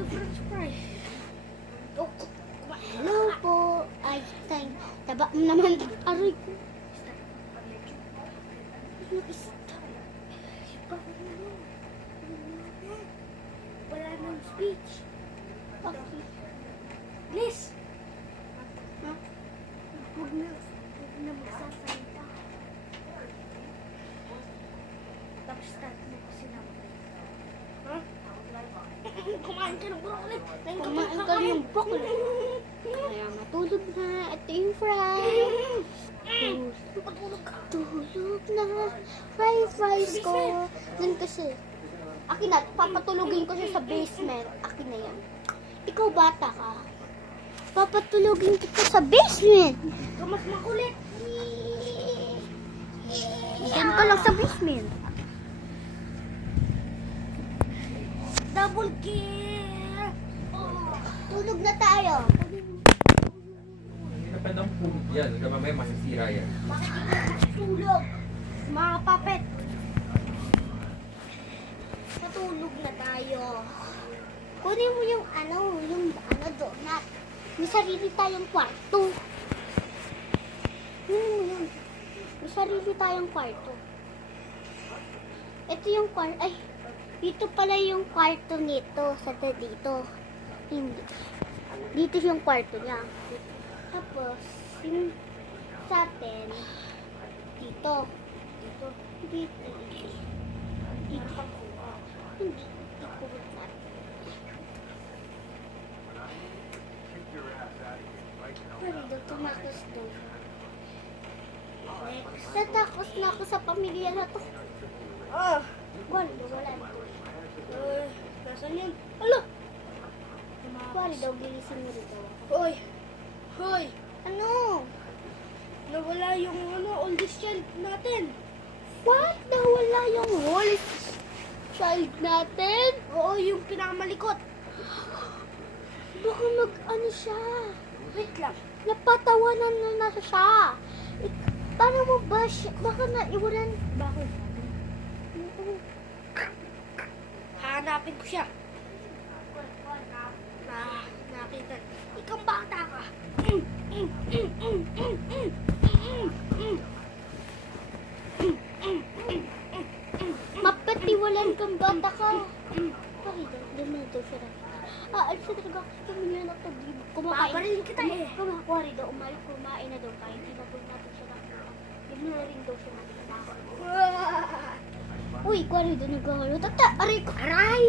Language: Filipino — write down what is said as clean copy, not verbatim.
sa french fries. Oh, Hello po. Ay, thank. Taba mo naman. Aray ko. wala nang speech. Okay. Please. Ha? Huwag na magsasalita. Tapos start mo kasi na. Ha? Kumain ka ng broccoli. Kumain ka yung broccoli. Kaya matulog na. Ito yung fries. Patulog ka. Tulog na. Fries ko. Yan kasi. Akin na. Papatulogin ko siya sa basement. Akin na yan. Ikaw bata ka. Papatulogin kita sa basement. Ikaw mas makulit. Diyan ka lang sa basement. Double kill. Oh. Tulog na tayo. Hindi na pwedeng pulog yan. Huwag na mamaya masisira yan. Bakit hindi ka matulog? Mga papet. Matulog na tayo. Kunin mo yung donut. May sarili tayong kwarto. Kunin mo yun. May sarili tayong kwarto. Ito yung kwarto. Ay, dito pala yung kwarto nito. Sa dito. Hindi. Dito yung kwarto niya. Tapos, yung sa atin, dito. Dito. Dito. Dito. Hindi. Dito sa atin. Marido, tumakos doon. Natakos na ako sa pamilya na to. Ah. Wala, wala na. Nasaan yun? Ala! Wala daw, gilising mo dito. Hoy! Hoy! Ano? Nawala yung oldest child natin. What? Nawala yung whole child natin? Oo, yung pinakamalikot. Baka siya. Wait lang. Napatawanan na siya. Paano mo ba siya? Baka naiwanan. Bakit? Oo. Hanapin ko siya. Nakita. Ikaw bata ka. Mapatiwalan kang bata ka. Bakit daw? Doon na daw siya na. Alis na talaga ako sa pamilya na to. Kumakain. Paparin kita eh. Kumakuha daw. Kumain na daw tayo. Hindi na daw natin siya nakita. Hindi na rin daw siya nakita. Uy, kwari daw nag-ahalo. Tata, aray ko. Aray!